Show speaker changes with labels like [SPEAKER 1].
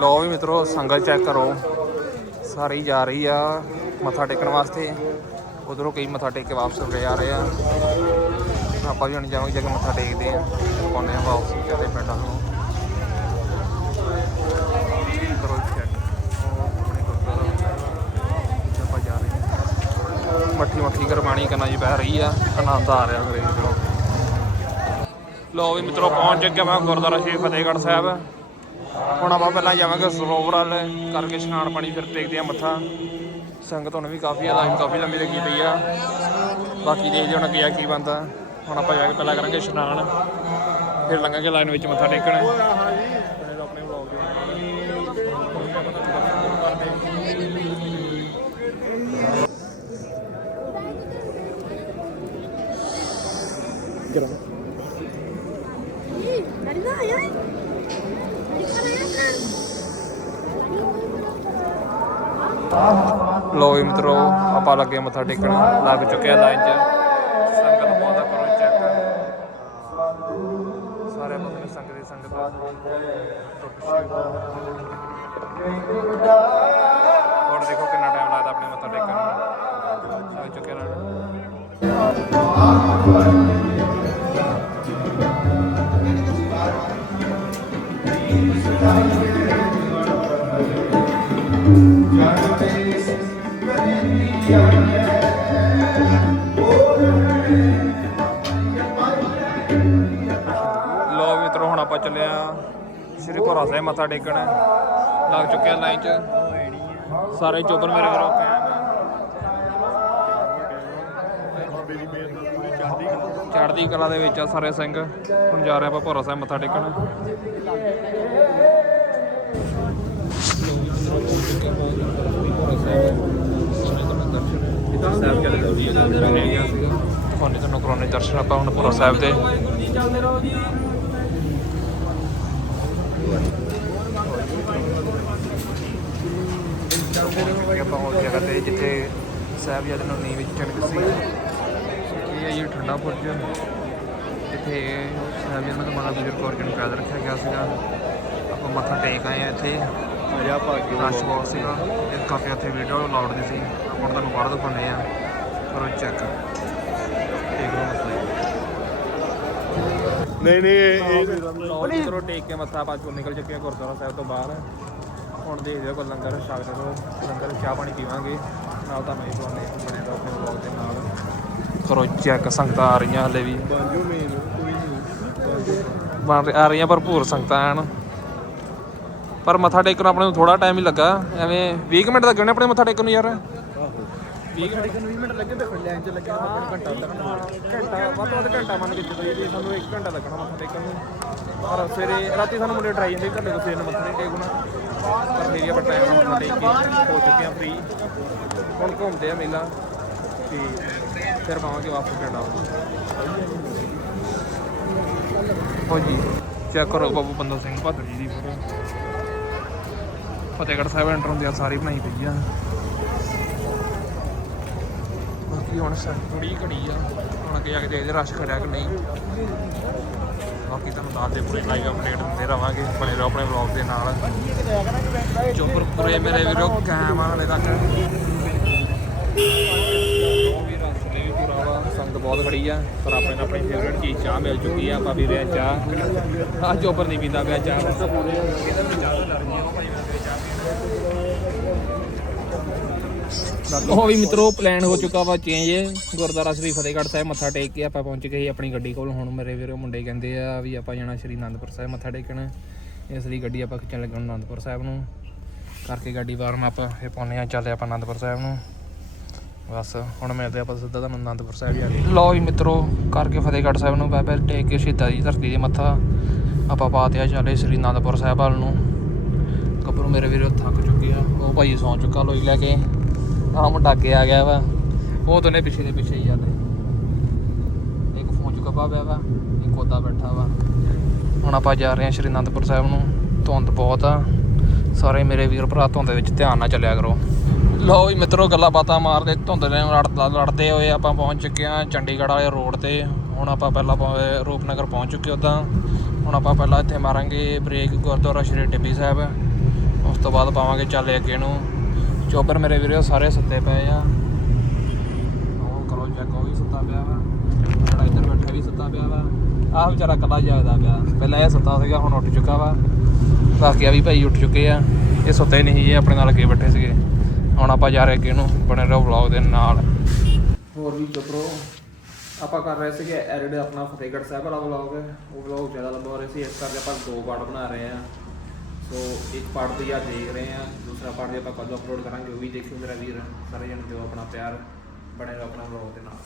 [SPEAKER 1] ਲੋ ਵੀ ਮਿੱਤਰੋ ਸੰਗਤ ਚੈੱਕ ਕਰੋ। ਸਾਰੀ ਜਾ ਰਹੀ ਆ ਮੱਥਾ ਟੇਕਣ ਵਾਸਤੇ। ਉਧਰੋਂ ਕਈ ਮੱਥਾ ਟੇਕ ਕੇ ਵਾਪਸ ਹੋ ਜਾ ਰਹੇ ਆ। ਆਪਾਂ ਵੀ ਹੁਣ ਜਾਵਾਂਗੇ ਜਾ ਕੇ ਮੱਥਾ ਟੇਕਦੇ ਆ। ਪਾਉਂਦੇ ਆ ਵਾਪਸ ਚਲੇ ਪਿੰਡਾਂ ਨੂੰ। ਮੱਠੀ ਮੱਠੀ ਕੁਰਬਾਨੀ ਕਰਨਾ ਜੀ ਪੈ ਰਹੀ ਆ। ਆਨੰਦ ਆ ਰਿਹਾ ਮੇਰੇ ਵੀਰੋ ਲੋ ਵੀ ਮਿੱਤਰੋ, ਪਹੁੰਚ ਚੁੱਕੇ ਮੈਂ ਗੁਰਦੁਆਰਾ ਸ਼੍ਰੀ ਫਤਿਹਗੜ੍ਹ ਸਾਹਿਬ। ਹੁਣ ਆਪਾਂ ਪਹਿਲਾਂ ਜਾਵਾਂਗੇ ਸਰੋਵਰ ਵੱਲ ਕਰਕੇ ਇਸ਼ਨਾਨ ਪਾਣੀ ਫਿਰ ਟੇਕਦੇ ਆ ਮੱਥਾ। ਸੰਗਤ ਹੁਣ ਵੀ ਕਾਫੀ ਆ ਲਾਈਨ ਕਾਫੀ ਲੰਬੀ ਲੱਗੀ ਪਈ ਆ। ਬਾਕੀ ਦੇਖਦੇ ਹੁਣ ਕੀ ਆ ਕੀ ਬੰਦਾ ਹੁਣ ਆਪਾਂ ਜਾ ਕੇ ਪਹਿਲਾਂ ਕਰਾਂਗੇ ਇਸ਼ਨਾਨ ਫਿਰ ਲੰਘਾਂਗੇ ਲਾਈਨ ਵਿੱਚ ਮੱਥਾ ਟੇਕਣ। ਆਪਣੇ ਵਲੌਗ ਦੇ
[SPEAKER 2] Dari mana ya?
[SPEAKER 1] ਲੋ ਵੀ ਮਿੱਤਰੋ, ਆਪਾਂ ਲੱਗੇ ਮੱਥਾ ਟੇਕਣ। ਲੱਗ ਚੁੱਕਿਆ ਲਾਈਨ 'ਚ। ਸੰਗਤ ਬਹੁਤਾ ਕਰੋ ਚੈੱਕ ਸਾਰੇ ਬੰਦੇ ਸੰਗਤ ਦੀ ਸੰਗਤ ਆ ਹੁਣ ਦੇਖੋ ਕਿੰਨਾ ਟਾਈਮ ਲੱਗਦਾ ਆਪਣੇ ਮੱਥਾ ਟੇਕਣ ਨੂੰ। ਲੱਗ ਚੁੱਕਿਆ ਲਾਈਨ। ਆਪਾਂ ਚੱਲੇ ਸ਼੍ਰੀ ਭੋਰਾ ਸਾਹਿਬ ਮੱਥਾ ਟੇਕਣ। ਲੱਗ ਚੁੱਕਿਆ ਲਾਈਨ 'ਚ। ਸਾਰੇ ਚੋਬਰ ਮੇਰੇ ਘਰੋਂ ਚੜ੍ਹਦੀ ਕਲਾ ਦੇ ਵਿੱਚ ਆ ਸਾਰੇ ਸਿੰਘ। ਹੁਣ ਜਾ ਰਹੇ ਆਪਾਂ ਭੋਰਾ ਸਾਹਿਬ ਮੱਥਾ ਟੇਕਣ। ਤੁਹਾਨੂੰ ਕਰਾਉਣੇ ਦਰਸ਼ਨ ਆਪਾਂ ਹੁਣ ਭੋਰਾ ਸਾਹਿਬ ਦੇ। ਕਿ ਆਪਾਂ ਉਸ ਜਗ੍ਹਾ ਤੇ ਜਿੱਥੇ ਸਾਹਿਬਜ਼ਾਦੇ ਨੂੰ ਨੀਂਹ ਵਿੱਚ ਚਿਣਕ ਸੀ ਇਹ ਹੈ ਜੀ ਠੰਡਾ ਬੁਰਜ ਇੱਥੇ ਸਾਹਿਬਜ਼ਾਦੇ ਨੂੰ ਮਾਤਾ ਗੁਜਰ ਕੌਰ ਜੀ ਨੂੰ ਕੈਦ ਰੱਖਿਆ ਗਿਆ ਸੀਗਾ ਆਪਾਂ ਮੱਥਾ ਟੇਕ ਆਏ ਆ ਇੱਥੇ
[SPEAKER 3] ਮਜ਼ਾ ਪਾ ਕੇ
[SPEAKER 1] ਰਸ਼ ਬਹੁਤ ਸੀਗਾ ਇਹ ਕਾਫੀ ਇੱਥੇ ਵੀਡੀਓ ਲਾਉਡ ਦੀ ਸੀ ਆਪਾਂ ਤੁਹਾਨੂੰ ਬਾਹਰ ਦਿਖਾਉਂਦੇ ਆ ਕਰੋ ਚੈੱਕ ਦੇਖ ਲਓ ਮੱਥਾ
[SPEAKER 3] ਨਹੀਂ ਨਹੀਂ ਇਹ
[SPEAKER 1] ਚਲੋ ਟੇਕ ਕੇ ਮੱਥਾ ਆਪਾਂ ਨਿਕਲ ਚੁੱਕੇ ਆ ਗੁਰਦੁਆਰਾ ਸਾਹਿਬ ਤੋਂ ਬਾਹਰ ਹੁਣ ਦੇਖਦੇ ਕੋਈ ਲੰਗਰ ਛਕ ਲਓ ਲੰਗਰ ਚਾਹ ਪਾਣੀ ਪੀਵਾਂਗੇ। ਨਾਲ ਤਾਂ ਮੈਂ ਤੁਹਾਨੂੰ ਬਣੇ ਰਹੋ ਆਪਣੇ ਵਲੌਗ ਦੇ ਨਾਲ। ਕਰੋ ਚੈੱਕ ਸੰਗਤਾਂ ਆ ਰਹੀਆਂ ਹਲੇ ਵੀ।
[SPEAKER 3] ਬਾਂਜੋ ਮੇਨ ਕੋਈ ਨਹੀਂ।
[SPEAKER 1] ਬਣ ਆ ਰਹੀਆਂ ਭਰਪੂਰ ਸੰਗਤਾਂ ਹਨ ਪਰ ਮੱਥਾ ਟੇਕਣ ਆਪਣੇ ਨੂੰ ਥੋੜਾ ਟਾਈਮ ਹੀ ਲੱਗਾ। ਐਵੇਂ 20 ਮਿੰਟ ਲੱਗਣੇ ਆਪਣੇ ਮੱਥਾ ਟੇਕਣ ਨੂੰ ਯਾਰ। 20 ਮਿੰਟ
[SPEAKER 3] 20 ਲੱਗੇ ਤੇ ਫਿਰ ਲਾਈਨ 'ਚ ਲੱਗੇ ਤਾਂ ਘੰਟਾ ਲੱਗਣਾ।
[SPEAKER 1] ਘੰਟਾ, ਵੱਧ ਤੋਂ ਵੱਧ ਘੰਟਾ ਮੰਨ ਕੇ ਚੱਲੋ ਜੀ ਸਾਨੂੰ 1 ਘੰਟਾ ਲੱਗਣਾ ਮੱਥਾ ਟੇਕਣ ਨੂੰ। ਪਰ ਸਵੇਰੇ, ਰਾਤੀ ਸਾਨੂੰ ਮੁੰਡੇ ਟਰਾਈ ਜਾਂਦੇ ਘੱਲੇ ਸਵੇਰ ਨੂੰ ਮੱਥਾ ਨਹੀਂ ਟੇਕਣਾ। ਪਰ ਮੇਰੀ ਆਪਾਂ ਟਾਈਮ ਨਾਲ ਮੱਥਾ ਟੇਕ ਕੇ ਹੋ ਚੁੱਕੇ ਆ ਫ੍ਰੀ ਹੁਣ ਘੁੰਮਦੇ ਆ ਮੇਲਾ ਤੇ ਫਿਰ ਪਾਵਾਂਗੇ ਵਾਪਸ ਪਿੰਡ ਆਵਾਂਗੇ ਹੋ ਜੀ ਚੈੱਕ ਕਰੋ ਬਾਬੂ ਬੰਦਾ ਸਿੰਘ ਬਹਾਦਰ ਜੀ ਦੀ ਫੋਟੋ ਫਤਿਹਗੜ੍ਹ ਸਾਹਿਬ ਐਂਟਰ ਹੁੰਦੇ ਆ ਸਾਰੀ ਬਣਾਈ ਪਈ ਆ। ਬਾਕੀ ਹੁਣ ਸਰ ਥੋੜੀ ਘੜੀ ਆ, ਹੁਣ ਅੱਗੇ ਜਾ ਕੇ ਦੇਖਦੇ ਰਸ਼ ਖੜਿਆ ਕਿ ਨਹੀਂ। ਬਾਕੀ ਤੁਹਾਨੂੰ ਦੱਸਦੇ ਪੂਰੇ ਲਾਈਵ ਅਪਡੇਟ ਦਿੰਦੇ ਰਵਾਂਗੇ, ਬਣੇ ਰਹੋ ਆਪਣੇ ਵਲੌਗ ਦੇ ਨਾਲ। ਚੋਪਰ ਪੂਰੇ ਮੇਰੇ ਵੀਰੋ ਕੈਮ ਆ ਹਲੇ ਤੱਕ। ਉਹ ਬਹੁਤ ਖੜੀ ਆ, ਪਰ ਆਪਣੇ ਨਾਲ ਆਪਣੀ ਫੇਵਰੇਟ ਚੀਜ਼ ਚਾਹ ਮਿਲ ਚੁੱਕੀ ਆ ਆਪਾਂ ਵੀ ਰਿਆ ਚਾਹ। ਅੱਜ ਚੋਪਰ ਨਹੀਂ ਪੀਂਦਾ ਪਿਆ ਚਾਹ। ਬਸ ਪੂਰੇ ਇਹਦਾ ਵੀ ਚਾਹ ਲੜ ਰਹੀ ਭਾਈ ਮੈਂ ਚਾਹ ਪੀਂਦਾ ਉਹ ਵੀ ਮਿੱਤਰੋ ਪਲਾਨ ਹੋ ਚੁੱਕਾ ਵਾ ਚੇਂਜ ਗੁਰਦੁਆਰਾ ਸ੍ਰੀ ਫਤਿਹਗੜ੍ਹ ਸਾਹਿਬ ਮੱਥਾ ਟੇਕ ਕੇ ਆਪਾਂ ਪਹੁੰਚ ਗਏ ਆਪਣੀ ਗੱਡੀ ਕੋਲ। ਹੁਣ ਮੇਰੇ ਵੀਰੋ ਮੁੰਡੇ ਕਹਿੰਦੇ ਆ ਵੀ ਆਪਾਂ ਜਾਣਾ ਸ੍ਰੀ ਅਨੰਦਪੁਰ ਸਾਹਿਬ ਮੱਥਾ ਟੇਕਣ। ਇਸ ਲਈ ਗੱਡੀ ਆਪਾਂ ਖਿੱਚਣ ਲੱਗੇ ਅਨੰਦਪੁਰ ਸਾਹਿਬ ਨੂੰ। ਕਰਕੇ ਗੱਡੀ ਵਾਰਮ ਆਪਾਂ ਫਿਰ ਪਾਉਂਦੇ ਆ ਚੱਲੇ ਆਪਾਂ ਅਨੰਦਪੁਰ ਸਾਹਿਬ ਨੂੰ। ਬਸ, ਹੁਣ ਮਿਲਦੇ ਆਪਾਂ ਸਿੱਧਾ ਤੁਹਾਨੂੰ ਅਨੰਦਪੁਰ ਸਾਹਿਬ ਜਾ ਕੇ। ਲਓ ਜੀ ਮਿੱਤਰੋ, ਕਰਕੇ ਫਤਿਹਗੜ੍ਹ ਸਾਹਿਬ ਨੂੰ ਬਾਬਾ ਟੇਕ ਕੇ ਸ਼ਹੀਦਾਂ ਦੀ ਧਰਤੀ ਦੇ ਮੱਥਾ। ਆਪਾਂ ਪਾਤੇ ਆ ਚੱਲੇ ਸ੍ਰੀ ਅਨੰਦਪੁਰ ਸਾਹਿਬ ਵੱਲ ਨੂੰ। ਗੱਭਰੂ ਮੇਰੇ ਵੀਰੋ ਥੱਕ ਚੁੱਕੇ ਆ। ਉਹ ਭਾਈ ਸੌਂ ਚੁੱਕਾ ਲੋਈ ਲੈ ਕੇ। ਆਹ ਮੁੰਡਾ ਅੱਗੇ ਆ ਗਿਆ ਵਾ। ਉਹ ਦੋਨੇ ਪਿੱਛੇ ਦੇ ਪਿੱਛੇ ਹੀ ਜਾਂਦੇ ਇੱਕ ਫੋਨ ਚ ਕੱਪਾ ਪਿਆ ਵਾ, ਇੱਕ ਉਹਦਾ ਬੈਠਾ ਵਾ। ਹੁਣ ਆਪਾਂ ਜਾ ਰਹੇ ਹਾਂ ਸ਼੍ਰੀ ਅਨੰਦਪੁਰ ਸਾਹਿਬ ਨੂੰ। ਧੁੰਦ ਬਹੁਤ ਆ। ਸਾਰੇ ਮੇਰੇ ਵੀਰ ਭਰਾ ਧੁੰਦ ਵਿੱਚ ਧਿਆਨ ਨਾਲ ਚੱਲਿਆ ਕਰੋ। ਲਓ ਜੀ ਮਿੱਤਰੋ, ਗੱਲਾਂ ਬਾਤਾਂ ਮਾਰਦੇ ਧੁੰਦ ਨੇ ਲੜਦਾ ਲੜਦੇ ਹੋਏ ਆਪਾਂ ਪਹੁੰਚ ਚੁੱਕੇ ਹਾਂ ਚੰਡੀਗੜ੍ਹ ਵਾਲੇ ਰੋਡ ਤੇ। ਹੁਣ ਆਪਾਂ ਪਹਿਲਾਂ ਪਹੁੰ- ਰੂਪਨਗਰ ਪਹੁੰਚ ਚੁੱਕੇ ਉਦਾਂ। ਹੁਣ ਆਪਾਂ ਪਹਿਲਾਂ ਇੱਥੇ ਮਾਰਾਂਗੇ ਬ੍ਰੇਕ ਗੁਰਦੁਆਰਾ ਸ਼੍ਰੀ ਟਿੱਬੀ ਸਾਹਿਬ। ਉਸ ਤੋਂ ਬਾਅਦ ਪਾਵਾਂਗੇ ਚੱਲ ਅੱਗੇ ਨੂੰ। ਚੋਬਰ ਮੇਰੇ ਵੀਰੇ ਸਾਰੇ ਸੁੱਤੇ ਪਏ ਆ। ਉਹ ਕਰੋ ਚੈੱਕ ਉਹ ਵੀ ਸੁੱਤਾ ਪਿਆ ਵਾ। ਜਿਹੜਾ ਇੱਧਰ ਬੈਠਾ ਵੀ ਸੁੱਤਾ ਪਿਆ ਵਾ। ਆਹ ਵਿਚਾਰਾ ਕਦਾ ਜਾਗਦਾ ਪਿਆ। ਪਹਿਲਾਂ ਇਹ ਸੁੱਤਾ ਸੀਗਾ, ਹੁਣ ਉੱਠ ਚੁੱਕਾ ਵਾ। ਬਾਕੀ ਆ ਵੀ ਭਾਈ ਉੱਠ ਚੁੱਕੇ ਆ। ਇਹ ਸੁੱਤੇ ਨਹੀਂ ਸੀ ਇਹ ਆਪਣੇ ਨਾਲ ਅੱਗੇ ਬੈਠੇ ਸੀਗੇ। ਹੁਣ ਆਪਾਂ ਜਾ ਰਹੇ ਅੱਗੇ ਨੂੰ, ਬਣੇ ਰਹੋ ਵਲੌਗ ਦੇ ਨਾਲ। ਹੋਰ ਵੀ ਚੁੱਪਰੋ ਆਪਾਂ ਕਰ ਰਹੇ ਸੀਗੇ ਐਡਿਟ ਆਪਣਾ ਫਤਿਹਗੜ੍ਹ ਸਾਹਿਬ ਵਾਲਾ ਵਲੌਗ ਉਹ ਵਲੌਗ ਜ਼ਿਆਦਾ ਲੰਬਾ ਹੋ ਰਿਹਾ ਸੀ, ਇਸ ਕਰਕੇ ਆਪਾਂ ਦੋ ਪਾਰਟ ਬਣਾ ਰਹੇ ਆ। ਸੋ ਇੱਕ ਪਾਰਟ ਦੀ ਆ ਦੇਖ ਰਹੇ ਆ ਦੂਸਰਾ ਪਾਰਟ ਵੀ ਆਪਾਂ ਕਦੋਂ ਅਪਲੋਡ ਕਰਾਂਗੇ, ਉਹ ਵੀ ਦੇਖਿਓ ਮੇਰਾ ਵੀਰ, ਸਾਰੇ ਜਣ ਦਿਓ ਆਪਣਾ ਪਿਆਰ, ਬਣੇ ਰਹੋ ਆਪਣਾ ਵਲੌਗ ਦੇ ਨਾਲ।